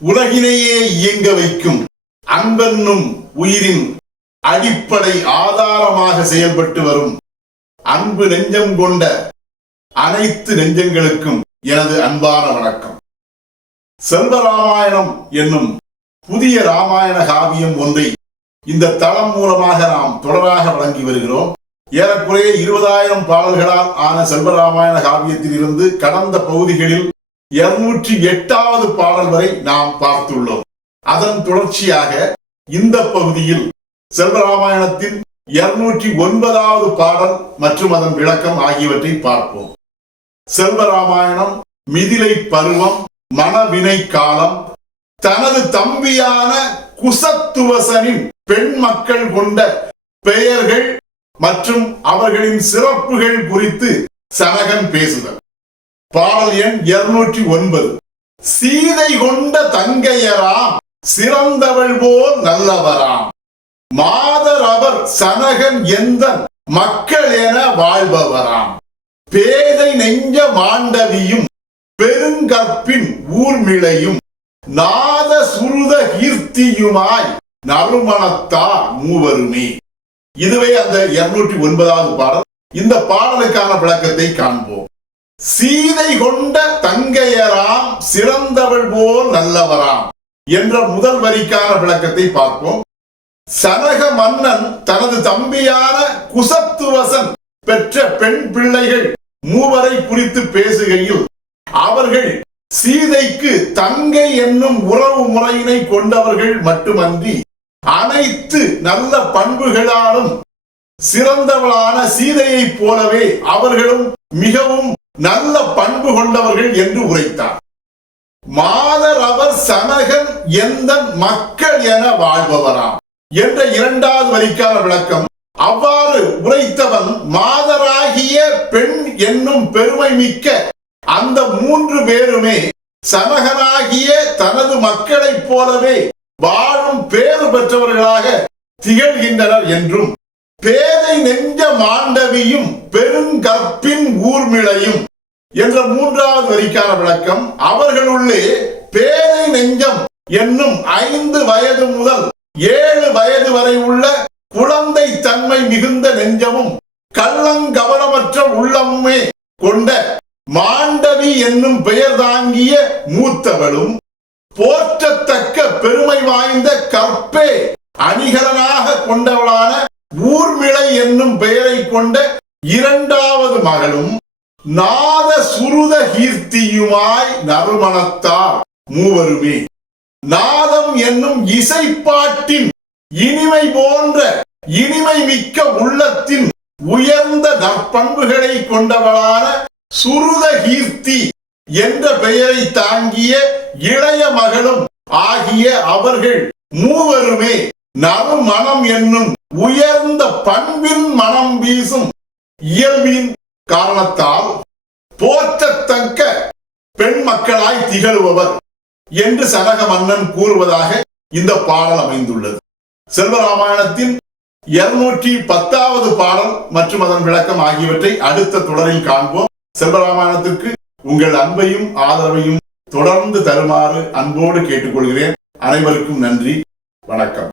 உலகினையே இயங்க வைக்கும் அன்பென்னும் உயிரின் அடிப்படை ஆதாரமாக செயல்பட்டு வரும் அன்பு நெஞ்சம் கொண்ட அனைத்து நெஞ்சங்களுக்கும் எனது அன்பான வணக்கம். செல்வராமாயணம் என்னும் புதிய ராமாயண காவியம் ஒன்றை இந்த தளம் மூலமாக நாம் தொடராக வழங்கி வருகிறோம். ஏறக்குறைய இருபதாயிரம் பாடல்களால் ஆன செல்வராமாயண காவியத்தில் இருந்து கடந்த பகுதிகளில் இருநூற்றி எட்டாவது பாடல் வரை நாம் பார்த்துள்ளோம். அதன் தொடர்ச்சியாக இந்த பகுதியில் செல்வராமாயணத்தின் இருநூற்றி ஒன்பதாவது பாடல் மற்றும் அதன் விளக்கம் ஆகியவற்றை பார்ப்போம். செல்வராமாயணம் மிதிலை பருவம் மனவினை காலம் தனது தம்பியான குசத்துவசனின் பெண் மக்கள் கொண்ட பெயர்கள் மற்றும் அவர்களின் சிறப்புகள் குறித்து சனகன் பேசுதல். பாடல் எண் இருநூற்றி ஒன்பது. சீதை கொண்ட தங்கையராம் சிறந்தவள் போல் நல்லவராம். மாதர் அவர் சனகன் எந்த மக்கள் என வாழ்பவராம். பேதை நெஞ்ச மாண்டவியும் பெருங்கற்பின் ஊர்மிளையும் நாத சுருத கீர்த்தியுமாய் நறுமணத்தார் மூவருமே. இதுவே அந்த இருநூற்றி ஒன்பதாவது பாடல். இந்த பாடலுக்கான விளக்கத்தை காண்போம். சீதை கொண்ட தங்கையராம் சிறந்தவள் போல் நல்லவராம் என்ற முதல் வரிக்கான விளக்கத்தை பார்ப்போம். சனக மன்னன் தனது தம்பியான குசத்துவசன் பெற்ற பெண் பிள்ளைகள் மூவரை குறித்து பேசுகையில் அவர்கள் சீதைக்கு தங்கை என்னும் உறவு முறையினை கொண்டவர்கள் மட்டுமன்றி அனைத்து நல்ல பண்புகளாலும் சிறந்தவளான சீதையைப் போலவே அவர்களும் மிகவும் நல்ல பண்பு கொண்டவர்கள் என்று உரைத்தார். மாதரவர் சமகன் எந்த மக்கள் என வாழ்பவராம் என்ற இரண்டாவது வரிக்கான விளக்கம். அவ்வாறு உரைத்தவன் மாதராகிய பெண் என்னும் பெருமை மிக்க அந்த மூன்று பேருமே சமகனாகிய தனது மக்களைப் போலவே வாழும் பேறு பெற்றவர்களாக திகழ்கின்றனர் என்றும் பேதை நெஞ்ச மாண்டவியும் பெருங்கற்பி கூர்மிளையும் என்ற மூன்றாவது வரிக்கான விளக்கம் அவர்களுள்ளே பேதை நெஞ்சம் என்னும் ஐந்து வயது முதல் ஏழு வயது வரை உள்ள குழந்தை தன்மை மிகுந்த நெஞ்சமும் கள்ளங்கவனமற்ற உள்ளமுமே கொண்ட மாண்டவி என்னும் பெயர் தாங்கிய மூத்தவளும் போற்றத்தக்க பெருமை வாய்ந்த கற்பே அணிகலனாக கொண்டவளான ஊர்மிளை என்னும் பெயரை கொண்ட இரண்டாவது மகளும் நாத சுருத கீர்த்தியுமாய் நறுமணத்தார் மூவருமே. நாதம் என்னும் இசைப்பாட்டின் இனிமை போன்ற இனிமை மிக்க உள்ளத்தின் உயர்ந்த நற்பண்புகளை கொண்டவளான சுருத கீர்த்தி என்ற பெயரை தாங்கிய இளைய மகளும் ஆகிய அவர்கள் மூவருமே நறுமணம் என்னும் உயர்ந்த பண்பின் மனம் வீசும் இயல்பின் காரணத்தால் போற்றத்தக்க பெண் மக்களாய் திகழ்பவர் என்று சனக மன்னன் கூறுவதாக இந்த பாடல் அமைந்துள்ளது. செல்வராமாயணத்தின் இருநூற்றி பத்தாவது பாடல் மற்றும் அதன் விளக்கம் ஆகியவற்றை அடுத்த தொடரில் காண்போம். செல்வராமாயணத்திற்கு உங்கள் அன்பையும் ஆதரவையும் தொடர்ந்து தருமாறு அன்போடு கேட்டுக்கொள்கிறேன். அனைவருக்கும் நன்றி. வணக்கம்.